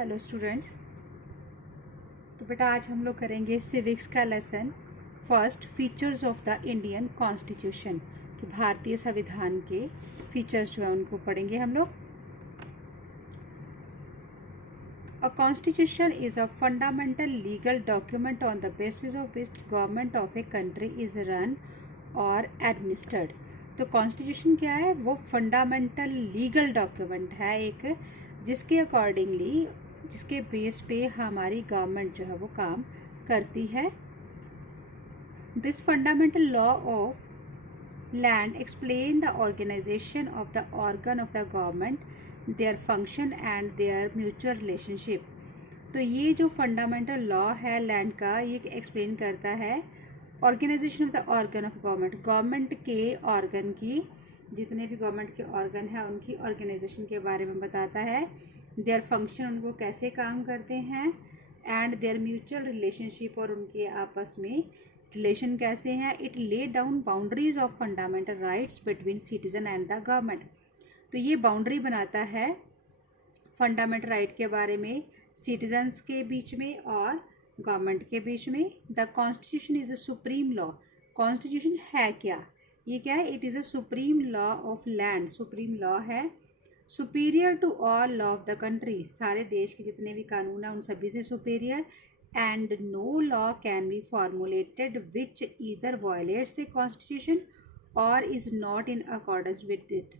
Hello students. तो बेटा आज हम लोग करेंगे सिविक्स का lesson first, features of the Indian constitution. तो भारतीय संविधान के फीचर्स जो है उनको पढ़ेंगे हम लोग। A constitution is a fundamental legal document on the basis of which government of a country is run और एडमिनिस्टर्ड। तो कॉन्स्टिट्यूशन क्या है? वो फंडामेंटल लीगल डॉक्यूमेंट है एक, जिसके अकॉर्डिंगली, जिसके बेस पे हमारी गवर्नमेंट जो है वो काम करती है। This fundamental law of land explain the organisation of the organ of the government, their function and their mutual relationship. तो ये जो फंडामेंटल लॉ है लैंड का, ये एक्सप्लेन करता है organisation of the organ of government, government के organ की, जितने भी गवर्नमेंट के ऑर्गन हैं उनकी ऑर्गेनाइजेशन के बारे में बताता है। देयर फंक्शन, उनको कैसे काम करते हैं, एंड देयर म्यूचुअल रिलेशनशिप, और उनके आपस में रिलेशन कैसे हैं। It lay down boundaries of fundamental rights between citizen and the government. तो ये बाउंड्री बनाता है फंडामेंटल राइट के बारे में सिटीजन्स के बीच में और गवर्नमेंट के बीच में। The constitution is a supreme law. Constitution है क्या? ये क्या है? It is a supreme law of land, supreme law है, superior to all law of the country, सारे देश के जितने भी कानून हैं उन सभी से superior. And no law can be formulated which either violates a constitution और is not in accordance with it.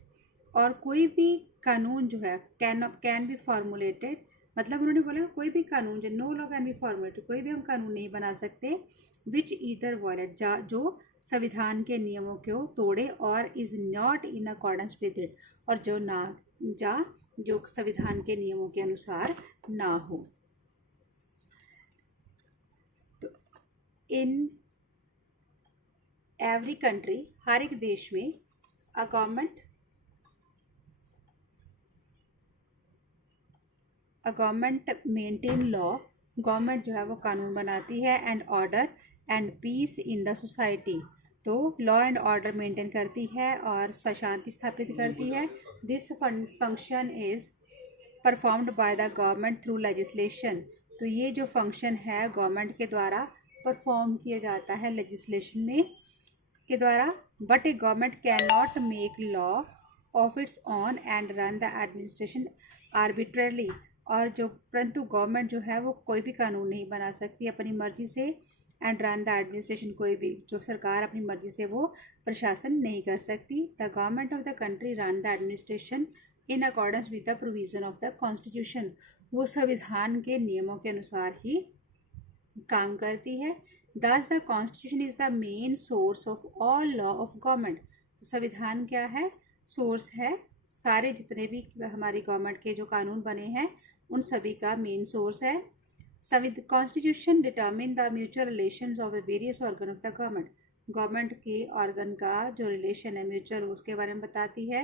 और कोई भी कानून जो है कैन बी फॉर्मुलेटेड, मतलब उन्होंने बोला कोई भी कानून, जो no law can be formulated, कोई भी हम कानून नहीं बना सकते विच ईदर वायलेट, जो संविधान के नियमों को तोड़े, और is not in accordance with it, और जो संविधान के नियमों के अनुसार ना हो। तो इन एवरी कंट्री, हर एक देश में, a government maintain law, government जो है वो कानून बनाती है, and order and peace in the society. तो लॉ एंड ऑर्डर मेंटेन करती है और शांति स्थापित करती है। This function is performed by the government through legislation. तो ये जो फंक्शन है गवर्नमेंट के द्वारा परफॉर्म किया जाता है लेजिस्लेशन में के द्वारा। But a government can not make law of its own and run the administration arbitrarily. और जो परंतु गवर्नमेंट जो है वो कोई भी कानून नहीं बना सकती अपनी मर्जी से, एंड रन द एडमिनिस्ट्रेशन, कोई भी जो सरकार अपनी मर्जी से वो प्रशासन नहीं कर सकती। The government of the country run the administration in accordance with the provision of the constitution. वो संविधान के नियमों के अनुसार ही काम करती है। दस the constitution is the main source of all law of government. तो संविधान क्या है? सोर्स है, सारे जितने भी हमारी गवर्नमेंट के जो कानून बने हैं उन सभी का मेन सोर्स है। Constitution determine the mutual relations of the various organ of the government. Government के ऑर्गन का जो रिलेशन है म्यूचुअल, उसके बारे में बताती है,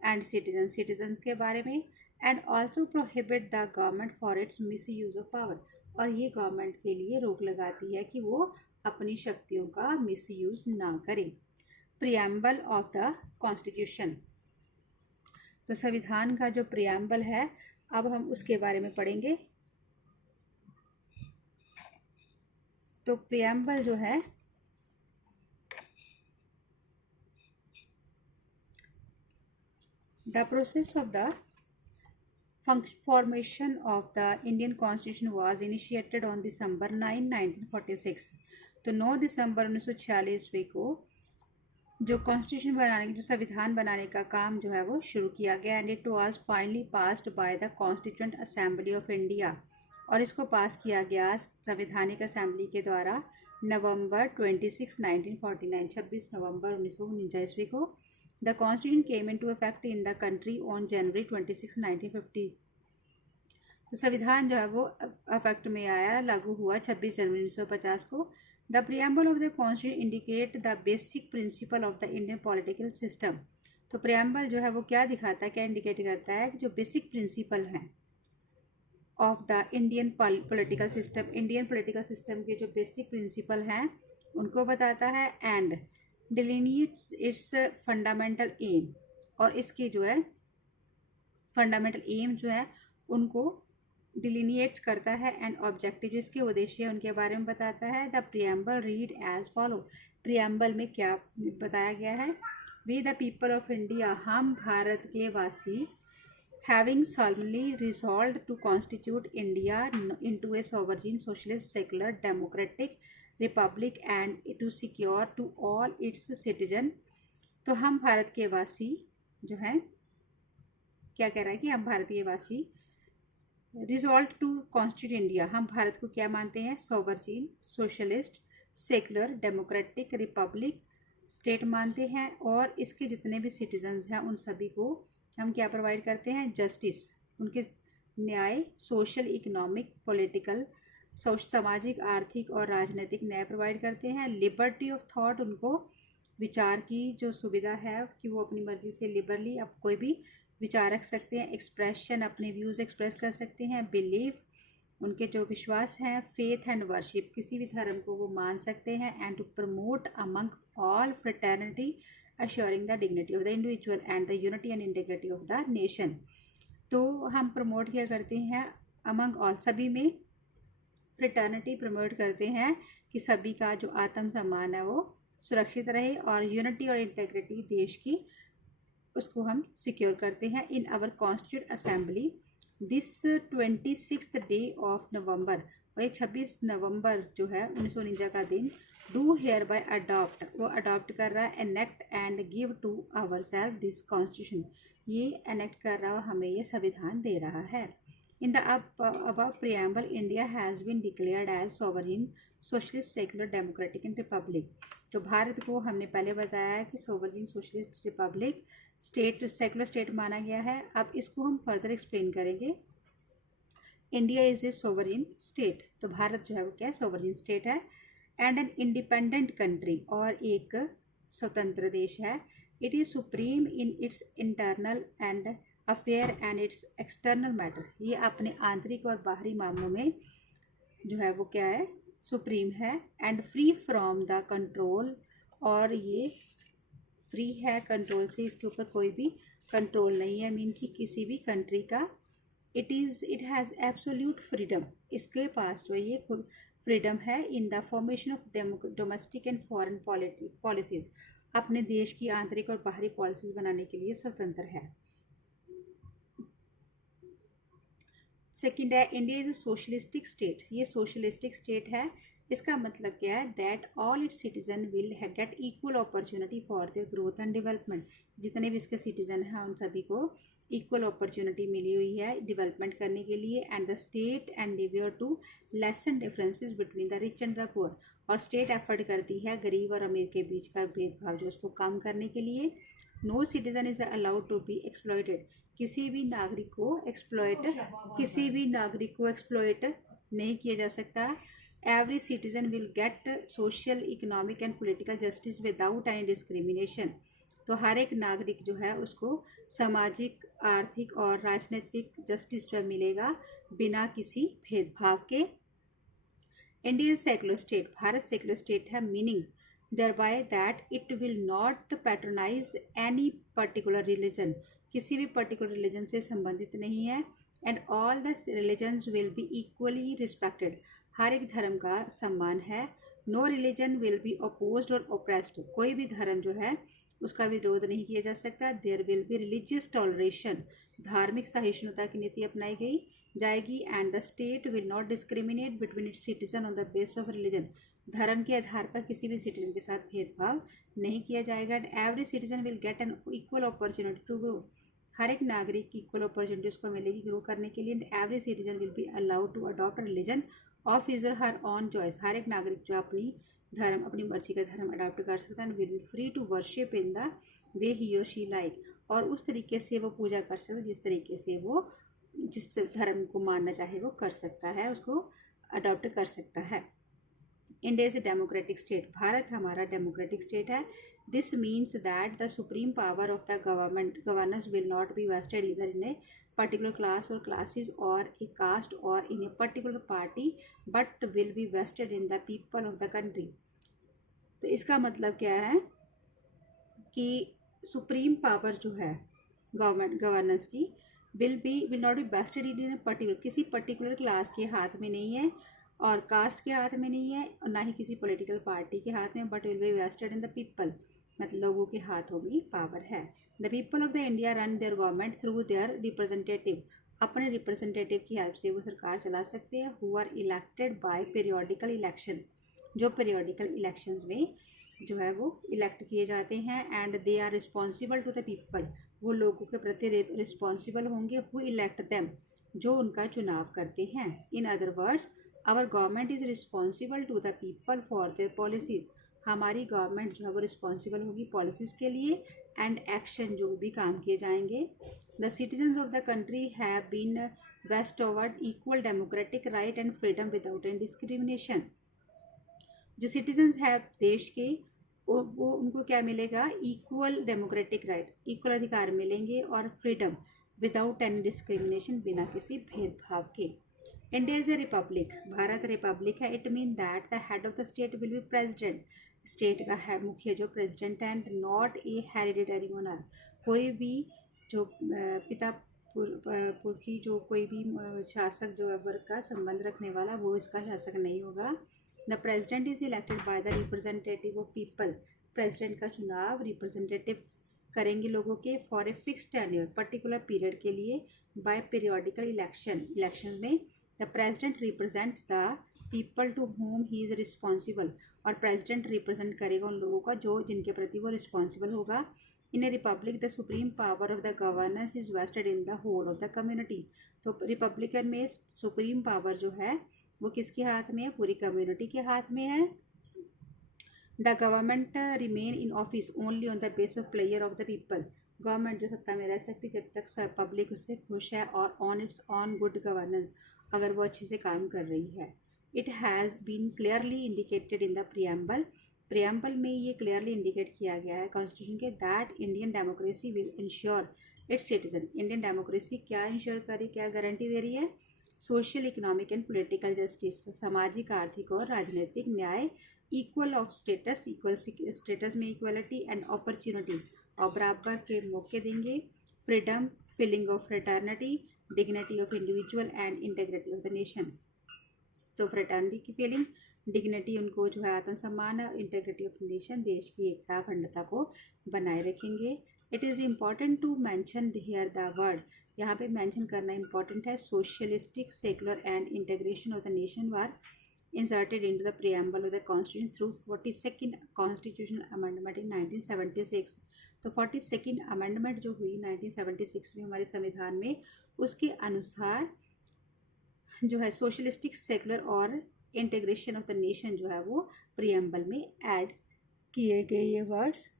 एंड सिटीजन्स के बारे में। And also prohibit the government for its miss use of power. और ये गवर्नमेंट के लिए रोक लगाती है कि वो अपनी शक्तियों का मिस यूज ना करें। Preamble of the constitution. तो संविधान का जो प्रियम्बल है, अब हम उसके बारे में पढ़ेंगे। तो प्रियम्बल जो है, the process of the formation of the Indian constitution was initiated on December 9, 1946। तो 9 दिसंबर 1946 को जो कॉन्स्टिट्यूशन बनाने, जो संविधान बनाने का काम जो है वो शुरू किया गया। And it was finally passed by the constituent assembly of India. और इसको पास किया गया संवैधानिक असेंबली के द्वारा नवंबर 26, 1949, 26 नवंबर 1949 को। The constitution came into effect in the country on January 26, 1950। तो संविधान जो है वो इफेक्ट में आया, लागू हुआ 26 जनवरी 1950 को। The preamble of the constitution indicate the basic principle of the Indian political system. तो प्रियम्बल जो है वो क्या दिखाता है, क्या इंडिकेट करता है कि जो बेसिक प्रिंसिपल हैं of the Indian political system, Indian political system के जो बेसिक प्रिंसिपल हैं उनको बताता है। एंड डिलिनिएट्स इट्स फंडामेंटल एम, और इसके जो है फंडामेंटल एम जो है उनको डिलीनिएट करता है, एंड ऑब्जेक्टिव जो इसके उद्देश्य है उनके बारे में बताता है। The preamble read as follow, preamble में क्या बताया गया है? We the people of India, हम भारत के वासी, having solemnly resolved to constitute India into a sovereign, socialist, secular, democratic republic and to secure to all its citizen। तो हम भारत के वासी जो हैं, क्या कह रहा है कि हम भारतीय वासी रिजॉल्व टू कॉन्स्टिट्यूट इंडिया, हम भारत को क्या मानते हैं? Sovereign, socialist, secular, democratic, republic state मानते हैं, और इसके जितने भी सिटीजन्स हैं उन सभी को हम क्या प्रोवाइड करते हैं? जस्टिस, उनके न्याय, सोशल, इकोनॉमिक, पॉलिटिकल, सामाजिक, आर्थिक और राजनीतिक न्याय प्रोवाइड करते हैं। लिबर्टी ऑफ थॉट, उनको विचार की जो सुविधा है कि वो अपनी मर्जी से लिबरली अब कोई भी विचार रख सकते हैं। एक्सप्रेशन, अपने व्यूज़ एक्सप्रेस कर सकते हैं। बिलीफ, उनके जो विश्वास हैं। फेथ एंड वर्शिप, किसी भी धर्म को वो मान सकते हैं। And to promote among all fraternity assuring the dignity of the individual and the unity and integrity of the nation। तो हम प्रमोट क्या करते हैं? अमंग ऑल, सभी में फ्रेटर्निटी प्रमोट करते हैं कि सभी का जो आत्म सम्मान है वो सुरक्षित रहे, और यूनिटी और इंटेग्रिटी देश की उसको हम सिक्योर करते हैं। In our constitute assembly this 26th day of November, वही 26 नवंबर जो है 1949 का दिन, डू हेयर बाय अडॉप्ट, वो अडॉप्ट कर रहा है, enact and give to our self this constitution, ये एनेक्ट कर रहा है, हमें ये संविधान दे रहा है। In the above preamble India has been declared as sovereign, socialist, secular, democratic and republic. तो भारत को हमने पहले बताया कि sovereign, socialist, Republic state, secular state माना गया है। अब इसको हम फर्दर एक्सप्लेन करेंगे। India is a sovereign state, तो भारत जो है वो क्या है? सोवरेन स्टेट है। एंड एन इंडिपेंडेंट कंट्री, और एक स्वतंत्र देश है। It is supreme in its internal and affair and it's external matter, ये अपने आंतरिक और बाहरी मामलों में जो है वो क्या है? सुप्रीम है। And free from the control, और ये फ्री है कंट्रोल से, इसके ऊपर कोई भी कंट्रोल नहीं है, मीन कि किसी भी कंट्री का। इट हैज़ एब्सोल्यूट फ्रीडम, इसके पास जो ये फ्रीडम है in the formation of domestic and foreign policies, अपने देश की आंतरिक और बाहरी पॉलिसीज़ बनाने के लिए स्वतंत्र है। सेकेंड है, India is a socialistic state, ये सोशलिस्टिक स्टेट है। इसका मतलब क्या है? That all it's citizen will get equal opportunity for their growth and development, जितने भी इसके सिटीजन हैं उन सभी को इक्वल अपॉर्चुनिटी मिली हुई है डेवलपमेंट करने के लिए। And the state endeavour to lessen differences between the rich and the poor, और स्टेट एफर्ट करती है गरीब और अमीर के बीच का भेदभाव जो उसको कम करने के लिए। No citizen is allowed to be exploited, किसी भी नागरिक को एक्सप्लॉयट नहीं किया जा सकता। Every citizen will get social, economic and political justice without any discrimination, तो हर एक नागरिक जो है उसको सामाजिक, आर्थिक और राजनीतिक जस्टिस जो मिलेगा बिना किसी भेदभाव के। India is secular state, Bharat secular state है, meaning thereby that it will not patronize any particular religion, किसी भी पर्टिकुलर रिलीजन से संबंधित नहीं है। And all the religions will be equally respected, हर एक धर्म का सम्मान है। No religion will be opposed और ओप्रेस्ड, कोई भी धर्म जो है उसका विरोध नहीं किया जा सकता। There will be religious toleration, धार्मिक सहिष्णुता की नीति अपनाई गई जाएगी। And the state will not discriminate between its citizen on the base of religion, धर्म के आधार पर किसी भी सिटीजन के साथ भेदभाव नहीं किया जाएगा। And every citizen will get an equal opportunity to grow, हर एक नागरिक की इक्वल अपॉर्चुनिटी उसको मिलेगी ग्रो करने के लिए। And every citizen will be allowed to adopt religion of his or her on choice, हर एक नागरिक जो अपनी मर्जी का धर्म अडॉप्ट कर सकता है। And will be free to worship in the way he और शी लाइक, और उस तरीके से वो पूजा कर सकता है जिस तरीके से वो जिस धर्म को मानना चाहे वो कर सकता है, उसको अडॉप्ट कर सकता है। India is a democratic state, Bharat हमारा डेमोक्रेटिक स्टेट है। This means that the supreme power of the governance will not be vested either in a particular class और क्लासेस और ए कास्ट और in a particular party, but will be vested in the people of the country. तो इसका मतलब क्या है कि supreme power जो है गवर्नेंस की will not be vested in particular, किसी पर्टिकुलर क्लास के हाथ में नहीं है और कास्ट के हाथ में नहीं है और ना ही किसी पॉलिटिकल पार्टी के हाथ में, but will be vested in the people, मतलब लोगों के हाथों में पावर है। The people of the India run their government through their representative, अपने रिप्रेजेंटेटिव की हेल्प से वो सरकार चला सकते हैं। Who are elected by periodical election, जो पीरियोडिकल इलेक्शंस में जो है वो इलेक्ट किए जाते हैं। And they are responsible to the people, वो लोगों के प्रति रिस्पॉन्सिबल होंगे। हु इलेक्ट देम, जो उनका चुनाव करते हैं। In other words our government is responsible to the people for their policies, हमारी गवर्नमेंट जो है वो रिस्पॉन्सिबल होगी पॉलिसीज़ के लिए एंड एक्शन, जो भी काम किए जाएंगे। The citizens of the country have been वेस्ट ओवर्ड equal democratic right and freedom without any discrimination, जो सिटीजन्स है देश के वो उनको क्या मिलेगा, इक्वल डेमोक्रेटिक राइट, इक्वल अधिकार मिलेंगे और फ्रीडम विदाउट एनी डिस्क्रिमिनेशन, बिना किसी भेदभाव के। India is a republic, Bharat republic है। It mean that the head of the state will be president, state का हेड मुख्य जो प्रेसिडेंट है। And not a hereditary monarch, कोई भी जो पिता पुरखी जो कोई भी शासक जो वर्ग का संबंध रखने वाला वो इसका शासक नहीं होगा। The president is elected by the representative of people, president का चुनाव रिप्रेजेंटेटिव करेंगे लोगों के for a fix tenure, particular period के लिए, बाय पीरियोडिकल इलेक्शन में। The president represents the people to whom he is responsible, और प्रेजिडेंट रिप्रेजेंट करेगा उन लोगों का जो जिनके प्रति वो रिस्पॉन्सिबल होगा। In a republic the supreme power of the governance is vested in the whole of the community, तो रिपब्लिकन में सुप्रीम पावर जो है वो किसके हाथ में है, पूरी कम्युनिटी के हाथ में है। The government remain in office only on the base of player of the people, government जो सत्ता में रह सकती जब तक पब्लिक उससे खुश है और on its own good governance, अगर वो अच्छे से काम कर रही है। It has been clearly indicated in the preamble में ये क्लियरली इंडिकेट किया गया है कॉन्स्टिट्यूशन के, that Indian democracy will ensure its citizen, Indian democracy क्या इंश्योर कर रही, क्या गारंटी दे रही है, social economic and political justice, सामाजिक आर्थिक और राजनीतिक न्याय, equal of status, equal status में इक्वलिटी एंड अपॉर्चुनिटीज, और बराबर के मौके देंगे, freedom, feeling of fraternity, dignity of individual and integrity of the nation, तो फ्रेटर्निटी की फीलिंग, डिग्निटी उनको जो है आत्मसम्मान, इंटीग्रिटी ऑफ नेशन देश की एकता अखंडता को बनाए रखेंगे। It is important to mention here the word, यहाँ पे मेंशन करना इंपॉर्टेंट है, socialistic, secular and integration of the nation were inserted into the preamble of the constitution through 42nd constitutional amendment in 1976, तो 42nd अमेंडमेंट जो हुई 1976 में हमारे संविधान में, उसके अनुसार जो है सोशलिस्टिक, सेकुलर और इंटीग्रेशन ऑफ द नेशन जो है वो प्रीएम्बल में ऐड किए गए ये वर्ड्स।